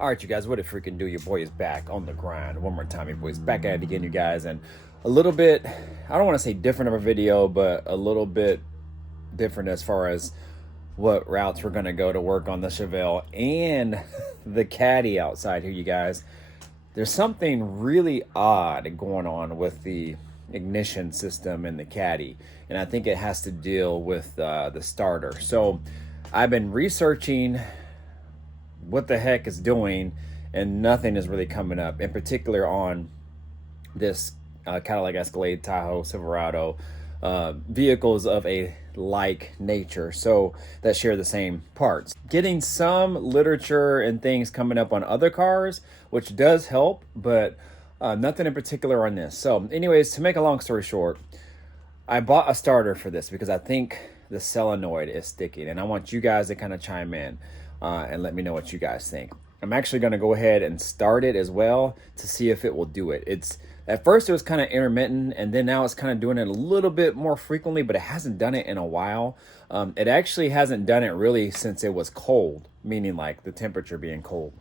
All right, you guys, what it freaking do? Your boy is back on the grind. One more time, your boy's back at it again, you guys. And a little bit, I don't want to say different of a video, but a little bit different as far as what routes we're going to go to work on the Chevelle and the Caddy outside here, you guys. There's something really odd going on with the ignition system in the Caddy, and I think it has to deal with the starter. So I've been researching what the heck is doing, and nothing is really coming up, in particular on this Cadillac Escalade, Tahoe, Silverado, vehicles of a like nature, so that share the same parts. Getting some literature and things coming up on other cars, which does help, but nothing in particular on this. So anyways, to make a long story short, I bought a starter for this because I think the solenoid is sticking, and I want you guys to kind of chime in and let me know what you guys think. I'm actually going to go ahead and start it as well to see if it will do it. It's at first it was kind of intermittent, and then now it's kind of doing it a little bit more frequently, but it hasn't done it in a while. It actually hasn't done it really since it was cold, meaning like the temperature being cold.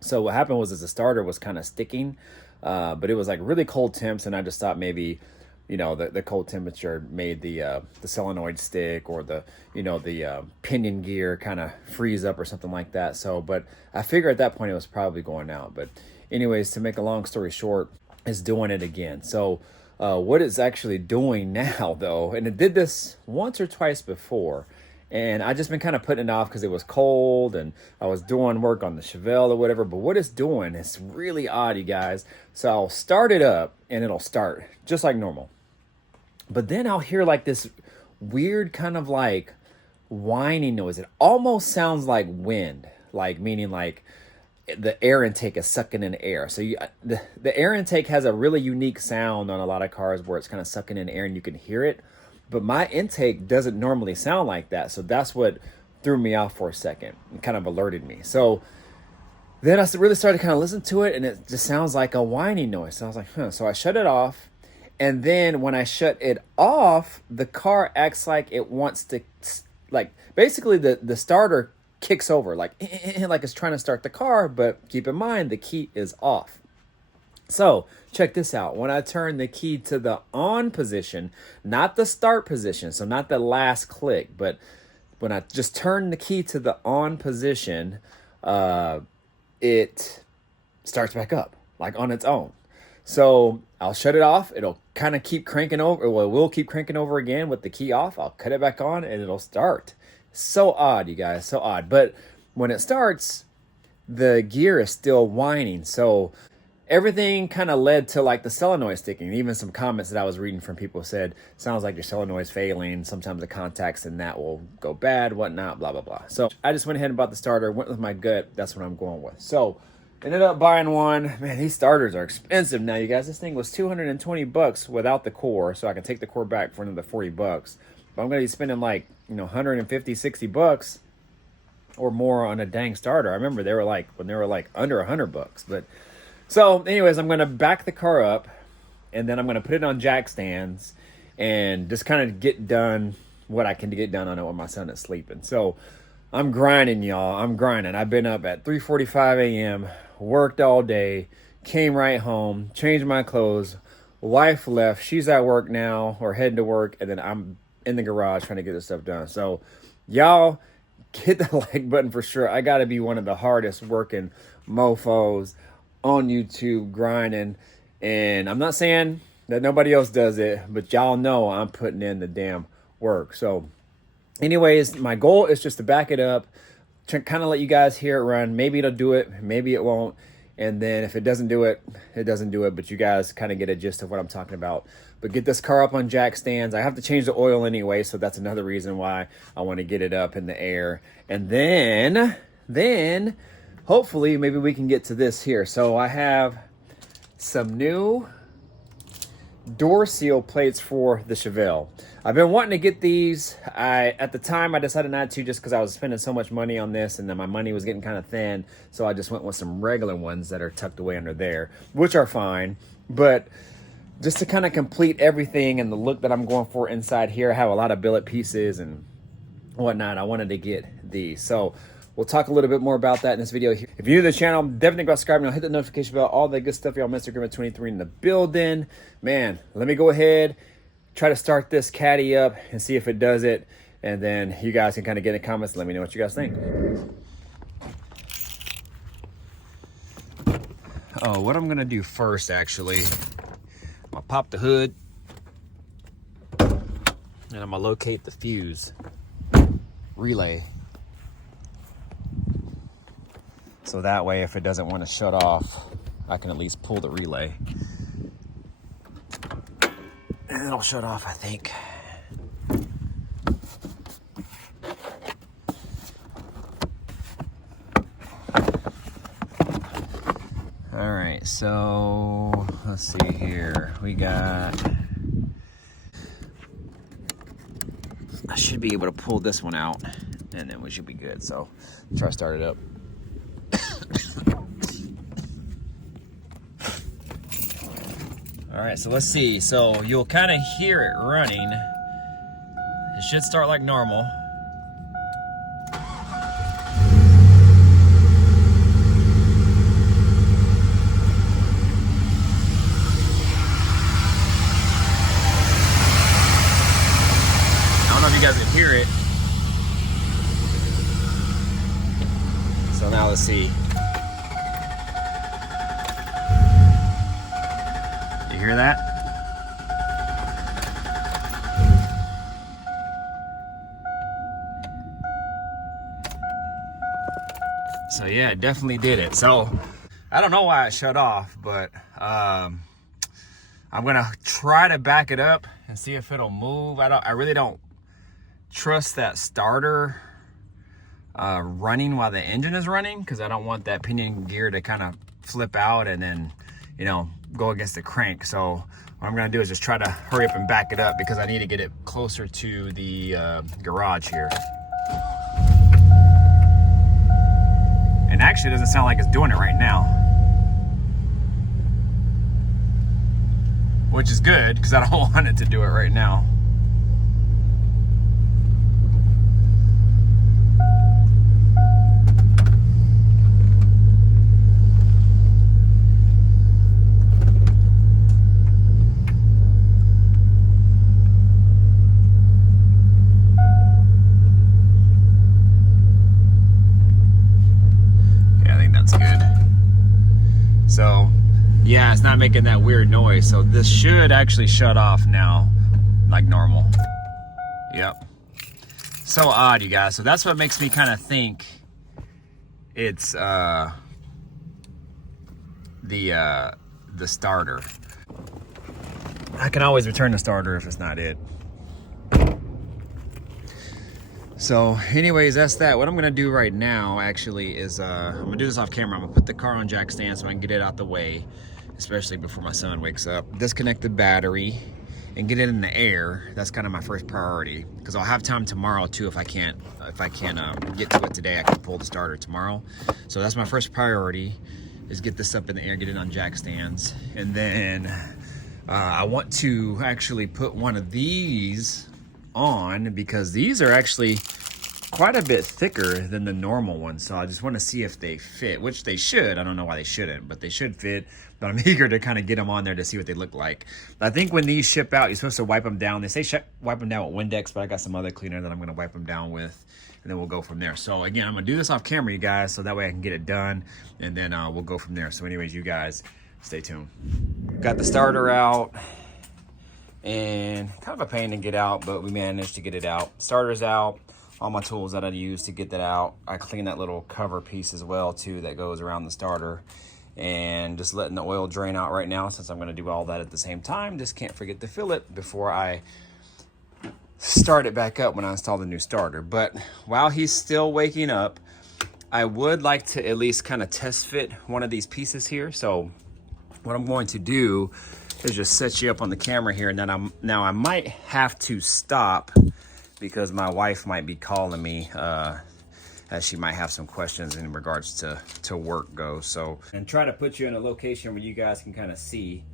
So what happened was the starter was kind of sticking, but it was like really cold temps, and I just thought maybe, you know, the cold temperature made the solenoid stick, or the pinion gear kind of freeze up or something like that. So, but I figured at that point it was probably going out. But anyways, to make a long story short, it's doing it again. So what it's actually doing now though, and it did this once or twice before, and I just been kind of putting it off because it was cold and I was doing work on the Chevelle or whatever. But what it's doing is really odd, you guys. So I'll start it up and it'll start just like normal. But then I'll hear like this weird kind of like whining noise. It almost sounds like wind, like meaning like the air intake is sucking in air. So the air intake has a really unique sound on a lot of cars where it's kind of sucking in air and you can hear it. But my intake doesn't normally sound like that. So that's what threw me off for a second and kind of alerted me. So then I really started kind of listening to it, and it just sounds like a whining noise. So I was like, huh. So I shut it off. And then when I shut it off, the car acts like it wants to, like, basically the starter kicks over, like it's trying to start the car, but keep in mind the key is off. So check this out. When I turn the key to the on position, not the start position, so not the last click, but when I just turn the key to the on position, it starts back up, like on its own. So I'll shut it off. It'll kind of keep cranking over. Well, it will keep cranking over again with the key off. I'll cut it back on and it'll start. So odd, you guys, so odd. But when it starts, the gear is still whining. So everything kind of led to like the solenoid sticking. Even some comments that I was reading from people said, sounds like your solenoid's failing. Sometimes the contacts in that will go bad, whatnot, blah, blah, blah. So I just went ahead and bought the starter, went with my gut. That's what I'm going with. So ended up buying one. Man, these starters are expensive now, you guys. This thing was $220 without the core, so I can take the core back for another $40. But I'm going to be spending like, $150, $60 or more on a dang starter. I remember they were like, when they were like under $100. But so anyways, I'm going to back the car up, and then I'm going to put it on jack stands and just kind of get done what I can get done on it when my son is sleeping. So I'm grinding, y'all. I'm grinding. I've been up at 3:45 a.m., worked all day, came right home, changed my clothes. Wife left. She's at work now, or heading to work, and then I'm in the garage trying to get this stuff done. So y'all hit the like button for sure. I got to be one of the hardest working mofos on YouTube grinding. And I'm not saying that nobody else does it, but y'all know I'm putting in the damn work. So anyways, my goal is just to back it up, to kind of let you guys hear it run. Maybe it'll do it, maybe it won't. And then if it doesn't do it, it doesn't do it. But you guys kind of get a gist of what I'm talking about. But get this car up on jack stands. I have to change the oil anyway, so that's another reason why I want to get it up in the air. And then hopefully maybe we can get to this here. So I have some new door seal plates for the Chevelle. I've been wanting to get these. At the time I decided not to, just because I was spending so much money on this, and then my money was getting kind of thin, so I just went with some regular ones that are tucked away under there, which are fine. But just to kind of complete everything and the look that I'm going for inside here, I have a lot of billet pieces and whatnot. I wanted to get these. So We'll talk a little bit more about that in this video here. If you're new to the channel, definitely go subscribe and hit the notification bell. All the good stuff, y'all. Mr. Grimmett 23 in the building. Man, let me go ahead, try to start this caddy up and see if it does it. And then you guys can kind of get in the comments and let me know what you guys think. Oh, what I'm gonna do first, actually, I'll pop the hood and I'm gonna locate the fuse relay. So that way, if it doesn't want to shut off, I can at least pull the relay. And it'll shut off, I think. All right, so let's see here. We got, I should be able to pull this one out and then we should be good. So try to start it up. All right, so let's see. So you'll kind of hear it running. It should start like normal. You guys can hear it. So now let's see. You hear that? So yeah, it definitely did it. So I don't know why it shut off, but I'm gonna try to back it up and see if it'll move. I really don't trust that starter running while the engine is running, because I don't want that pinion gear to kind of flip out and then, you know, go against the crank. So what I'm gonna do is just try to hurry up and back it up, because I need to get it closer to the garage here. And actually it doesn't sound like it's doing it right now, which is good, because I don't want it to do it right now. So yeah, it's not making that weird noise. So this should actually shut off now like normal. Yep. So odd, you guys. So that's what makes me kind of think it's the starter. I can always return the starter if it's not it. So anyways, that's that. What I'm gonna do right now actually is I'm gonna do this off camera. I'm gonna put the car on jack stand so I can get it out the way, especially before my son wakes up. Disconnect the battery and get it in the air. That's kind of my first priority, because I'll have time tomorrow too. If I can't get to it today, I can pull the starter tomorrow. So that's my first priority, is get this up in the air, get it on jack stands. And then I want to actually put one of these on, because these are actually quite a bit thicker than the normal ones. So I just want to see if they fit, which they should. I don't know why they shouldn't, but they should fit. But I'm eager to kind of get them on there to see what they look like. I think when these ship out, you're supposed to wipe them down. They say wipe them down with Windex, but I got some other cleaner that I'm going to wipe them down with, and then we'll go from there. So again, I'm going to do this off camera, you guys, so that way I can get it done, and then we'll go from there. So anyways, you guys, stay tuned. Got the starter out, and kind of a pain to get out, but we managed to get it out. Starter's out. All my tools that I use to get that out. I clean that little cover piece as well too that goes around the starter, and just letting the oil drain out right now, since I'm going to do all that at the same time. Just can't forget to fill it before I start it back up when I install the new starter. But while he's still waking up, I would like to at least kind of test fit one of these pieces here. So what I'm going to do is just set you up on the camera here, and then now I might have to stop, because my wife might be calling me, as she might have some questions in regards to work goes. So, and try to put you in a location where you guys can kind of see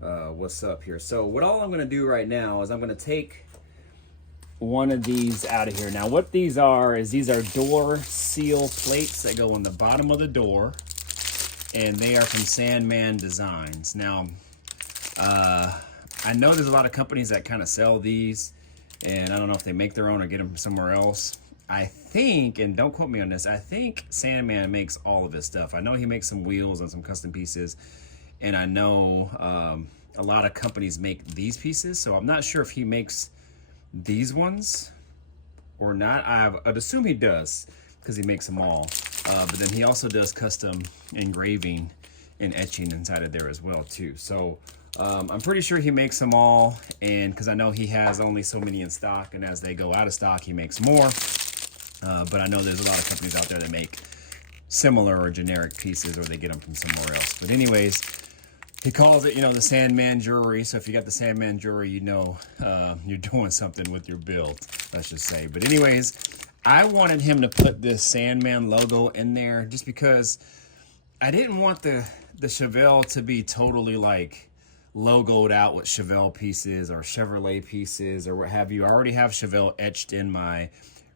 what's up here. So what all I'm gonna do right now is I'm gonna take one of these out of here. Now what these are is these are door seal plates that go on the bottom of the door, and they are from Sandman Designs. Now I know there's a lot of companies that kind of sell these, and I don't know if they make their own or get them from somewhere else. I think, and don't quote me on this, I think Sandman makes all of his stuff. I know he makes some wheels and some custom pieces, and I know a lot of companies make these pieces, so I'm not sure if he makes these ones or not. I'd assume he does because he makes them all, but then he also does custom engraving and etching inside of there as well too. So I'm pretty sure he makes them all, and because I know he has only so many in stock, and as they go out of stock he makes more. But I know there's a lot of companies out there that make similar or generic pieces, or they get them from somewhere else. But anyways, he calls it, you know, the Sandman jewelry. So if you got the Sandman jewelry, you know you're doing something with your build, let's just say. But anyways, I wanted him to put this Sandman logo in there just because I didn't want the Chevelle to be totally like logoed out with Chevelle pieces or Chevrolet pieces or what have you. I already have Chevelle etched in my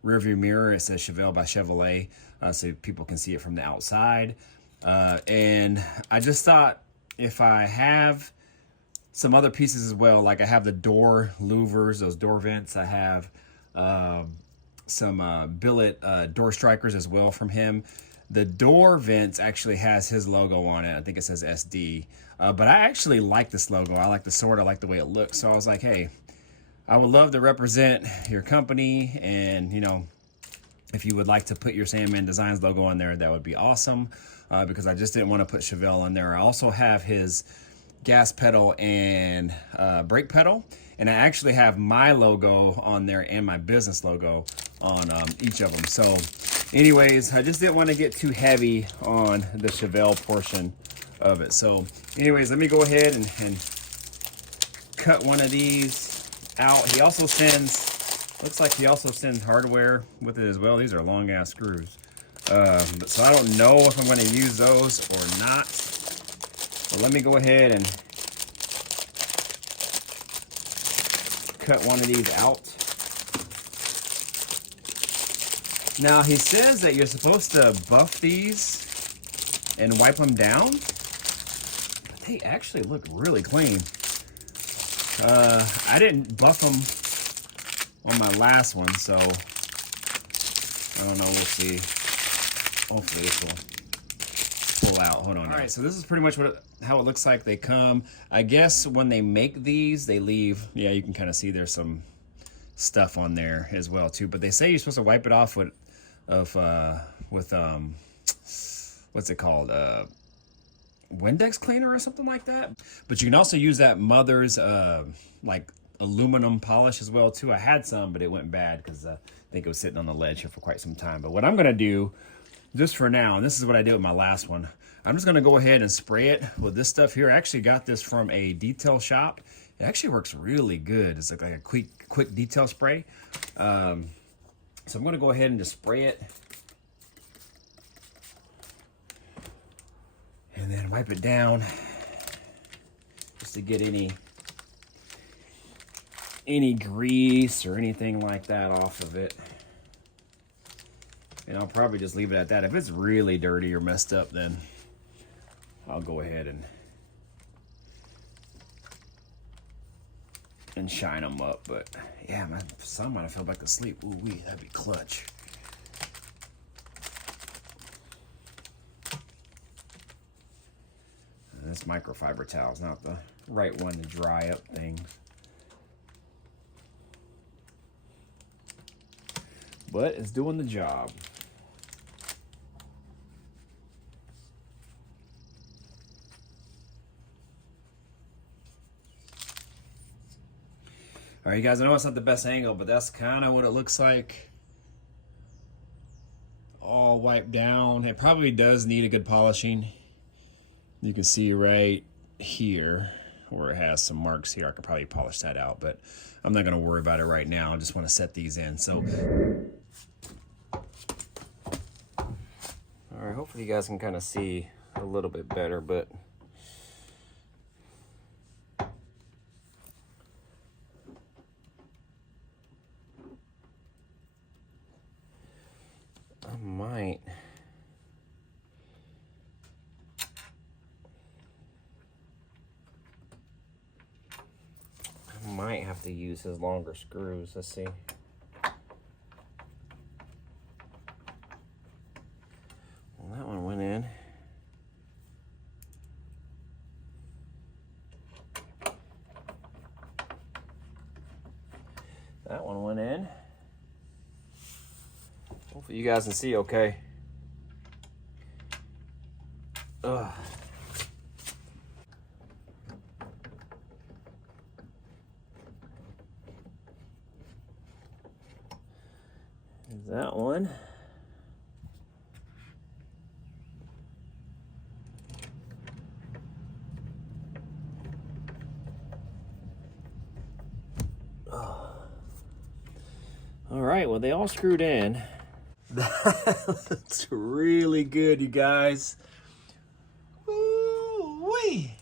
rearview mirror. It says Chevelle by Chevrolet, so people can see it from the outside. And I just thought if I have some other pieces as well, like I have the door louvers, those door vents. I have some billet door strikers as well from him. The door vents actually has his logo on it. I think it says SD. But I actually like this logo. I like the sword. I like the way it looks. So I was like, hey, I would love to represent your company, and you know, if you would like to put your Sandman Designs logo on there, that would be awesome, because I just didn't want to put Chevelle on there. I also have his gas pedal and brake pedal, and I actually have my logo on there and my business logo on each of them. So anyways, I just didn't want to get too heavy on the Chevelle portion of it. So anyways, let me go ahead and cut one of these out. He also sends, looks like he also sends hardware with it as well. These are long ass screws. So I don't know if I'm going to use those or not. But let me go ahead and cut one of these out. Now he says that you're supposed to buff these and wipe them down, but they actually look really clean. I didn't buff them on my last one, so I don't know, we'll see. Hopefully this will pull out. Hold on. All right, so this is pretty much how it looks like they come. I guess when they make these, they leave, yeah, you can kind of see there's some stuff on there as well too, but they say you're supposed to wipe it off with what's it called, Windex cleaner or something like that. But you can also use that Mother's like aluminum polish as well too. I had some, but it went bad because I think it was sitting on the ledge here for quite some time. But what I'm gonna do just for now, and this is what I did with my last one, I'm just gonna go ahead and spray it with this stuff here. I actually got this from a detail shop. It actually works really good. It's like a quick detail spray. So I'm gonna go ahead and just spray it, and then wipe it down just to get any grease or anything like that off of it. And I'll probably just leave it at that. If it's really dirty or messed up, then I'll go ahead and shine them up. But yeah, man, some might feel back to sleep. Ooh wee, that'd be clutch. And this microfiber towel is not the right one to dry up things, but it's doing the job. All right, you guys, I know it's not the best angle, but that's kind of what it looks like. All wiped down. It probably does need a good polishing. You can see right here where it has some marks here. I could probably polish that out, but I'm not gonna worry about it right now. I just wanna set these in. So, all right, hopefully you guys can kind of see a little bit better, but to use his longer screws. Let's see. Well, that one went in. That one went in. Hopefully you guys can see okay. Ugh. There's that one. All right, well, they all screwed in. That looks really good, you guys. Ooh-wee.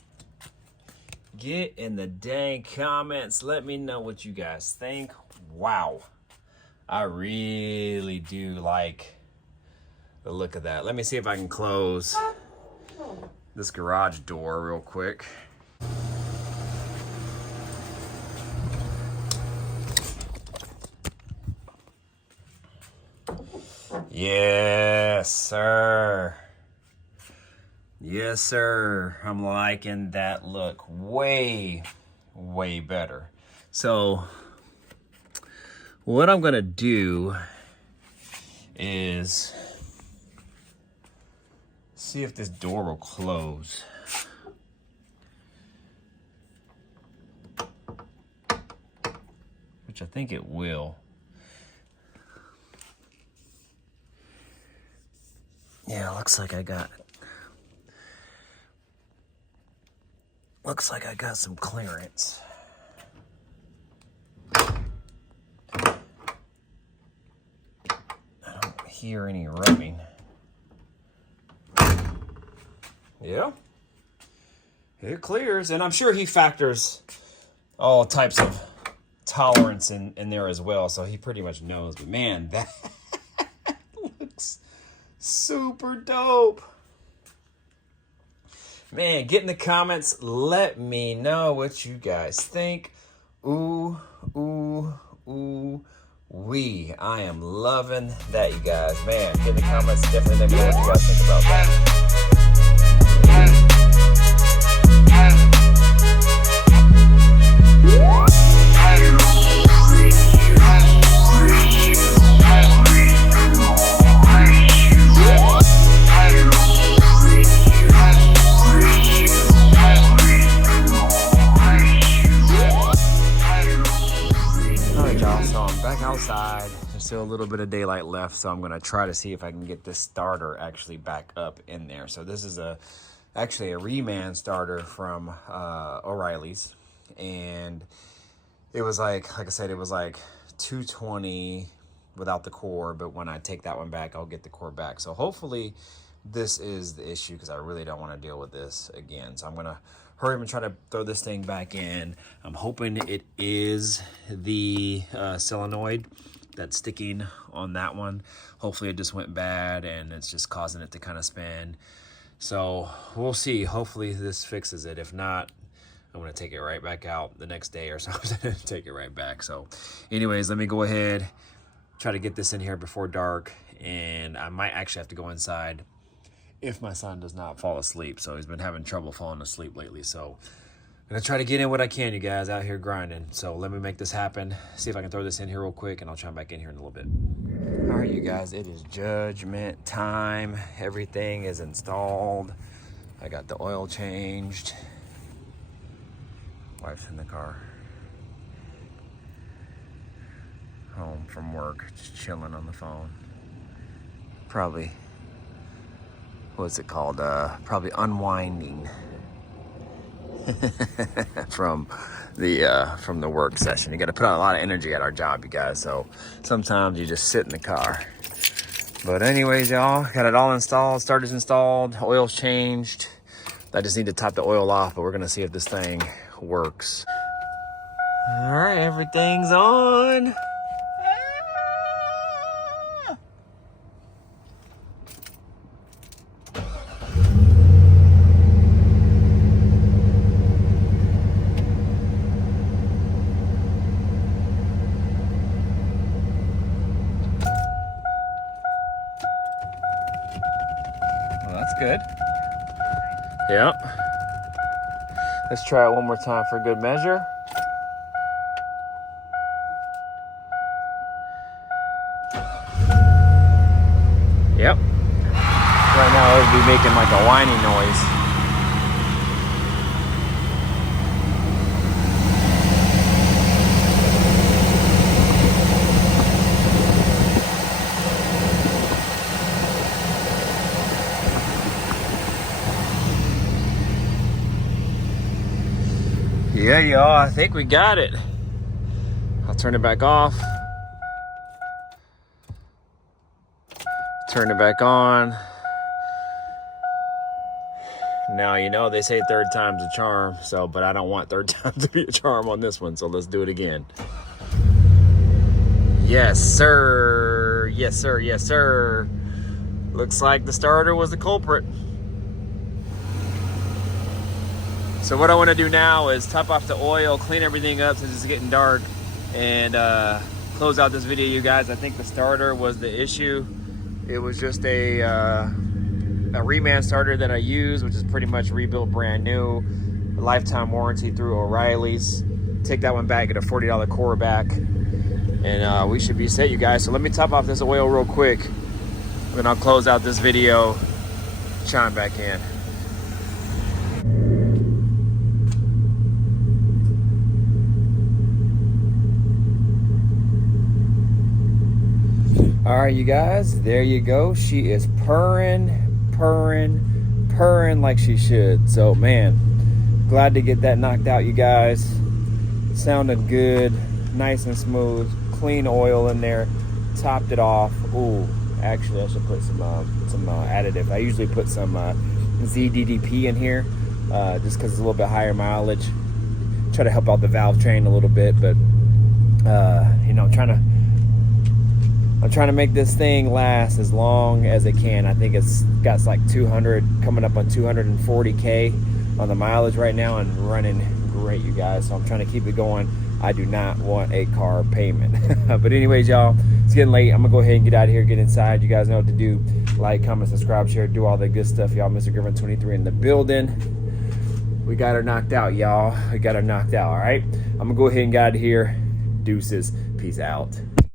Get in the dang comments. Let me know what you guys think. Wow. I really do like the look of that. Let me see if I can close this garage door real quick. Yes, sir. Yes, sir. I'm liking that look way, way better. So what I'm gonna do is see if this door will close. Which I think it will. Yeah, looks like I got some clearance. I don't hear any rubbing. Yeah. It clears, and I'm sure he factors all types of tolerance in there as well, so he pretty much knows. But man, that looks super dope. Man, get in the comments. Let me know what you guys think. Ooh, ooh, ooh, wee. I am loving that, you guys. Man, get in the comments. Definitely let me know what you guys think about that. Outside, there's still a little bit of daylight left, so I'm going to try to see if I can get this starter actually back up in there. So this is actually a reman starter from O'Reilly's, and it was like I said, it was like 220 without the core, but when I take that one back, I'll get the core back. So hopefully this is the issue, because I really don't want to deal with this again. So I'm going to hurry up and try to throw this thing back in. I'm hoping it is the solenoid that's sticking on that one. Hopefully it just went bad and it's just causing it to kind of spin. So we'll see. Hopefully this fixes it. If not, I'm going to take it right back out the next day or something and take it right back. So anyways, let me go ahead, try to get this in here before dark, and I might actually have to go inside if my son does not fall asleep. So he's been having trouble falling asleep lately. So I'm gonna try to get in what I can, you guys, out here grinding. So let me make this happen. See if I can throw this in here real quick, and I'll chime back in here in a little bit. All right, you guys, it is judgment time. Everything is installed. I got the oil changed. Wife's in the car. Home from work, just chilling on the phone. Probably, what's it called? Probably unwinding from the work session. You got to put out a lot of energy at our job, you guys. So sometimes you just sit in the car. But anyways, y'all, got it all installed. Starter's installed. Oil's changed. I just need to top the oil off, but we're gonna see if this thing works. All right, everything's on. good. Yep. Let's try it one more time for good measure. Yep. Right now it would be making like a whining noise. Yeah, y'all, I think we got it. I'll turn it back off. Turn it back on. Now, you know, they say third time's a charm, so, but I don't want third time to be a charm on this one, so let's do it again. Yes, sir. Yes, sir. Yes, sir. Looks like the starter was the culprit. So what I want to do now is top off the oil, clean everything up since it's getting dark, and close out this video, you guys. I think the starter was the issue. It was just a reman starter that I use, which is pretty much rebuilt brand new, a lifetime warranty through O'Reilly's. Take that one back, get a $40 core back, and we should be set, you guys. So let me top off this oil real quick, then I'll close out this video, chime back in. All right, you guys, there you go. She is purring like she should. So, man, glad to get that knocked out, you guys. Sounded good, nice and smooth, clean oil in there, topped it off. Ooh, actually, I should put some additive. I usually put some ZDDP in here, just because it's a little bit higher mileage. Try to help out the valve train a little bit, but you know, I'm trying to make this thing last as long as it can. I think it's got like 200, coming up on 240K on the mileage right now and running great, you guys. So I'm trying to keep it going. I do not want a car payment. But anyways, y'all, it's getting late. I'm gonna go ahead and get out of here, get inside. You guys know what to do. Like, comment, subscribe, share, do all the good stuff, y'all. Mr. Griffin 23 in the building. We got her knocked out, y'all. We got her knocked out, all right? I'm gonna go ahead and get out of here. Deuces. Peace out.